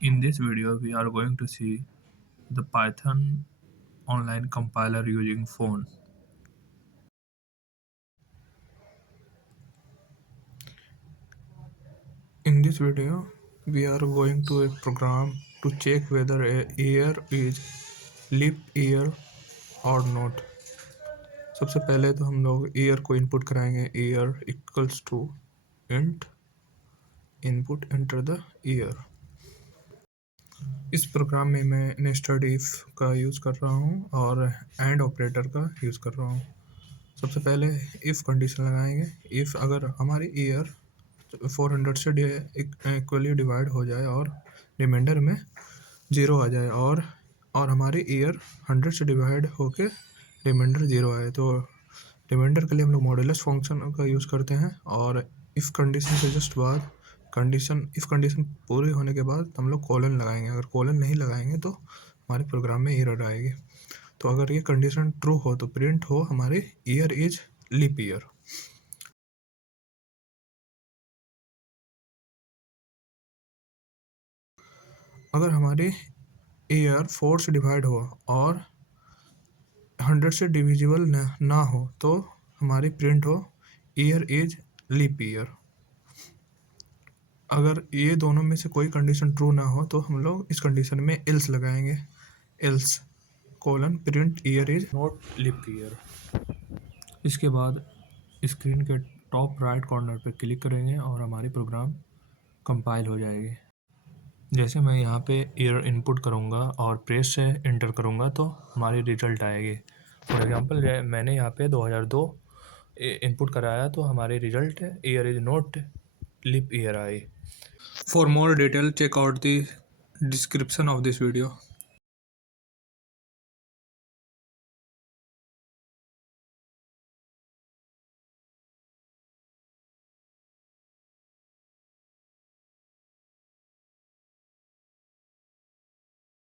In this video, we are going to see the Python online compiler using phone. In this video, we are going to a program to check whether a year is leap year or not. सबसे पहले तो हम लोग year को input कराएंगे year equals to int input enter the year. इस program में मैं नेस्टेड इफ का यूज़ कर रहा हूँ और एंड ऑपरेटर का यूज़ कर रहा हूँ। सबसे पहले इफ़ कंडीशन लगाएंगे। इफ़ अगर हमारी ईयर 400 से इक्वली डिवाइड हो जाए और रिमाइंडर में 0 आ जाए और हमारी ईयर 100 से डिवाइड होके रिमाइंडर 0 आए, तो रिमाइंडर के लिए हम लोग मॉड्यूलस फंक्शन का यूज़ करते हैं। और इफ़ कंडीशन से जस्ट बाद इफ़ कंडीशन पूरी होने के बाद हम लोग कोलन लगाएंगे। अगर कोलन नहीं लगाएंगे तो हमारे प्रोग्राम में एरर आएगी। तो अगर ये कंडीशन ट्रू हो तो प्रिंट हो हमारी ईयर इज लीप ईयर। अगर हमारी ईयर 4 से डिवाइड हुआ और 100 से डिविजिबल ना हो तो हमारी प्रिंट हो ईयर इज लीप ईयर। अगर ये दोनों में से कोई कंडीशन ट्रू ना हो तो हम लोग इस कंडीशन में एल्स लगाएंगे। Else colon print year is not leap year. इसके बाद स्क्रीन के टॉप राइट कॉर्नर पर क्लिक करेंगे और हमारी प्रोग्राम कंपाइल हो जाएगी। जैसे मैं यहाँ पे ईयर इनपुट करूँगा और प्रेस से एंटर करूँगा तो हमारी रिजल्ट आएगी। फॉर एग्जांपल मैंने यहाँ पे 2002 इनपुट कराया तो हमारी result year is not leap year आई। For more detail check out the description of this video.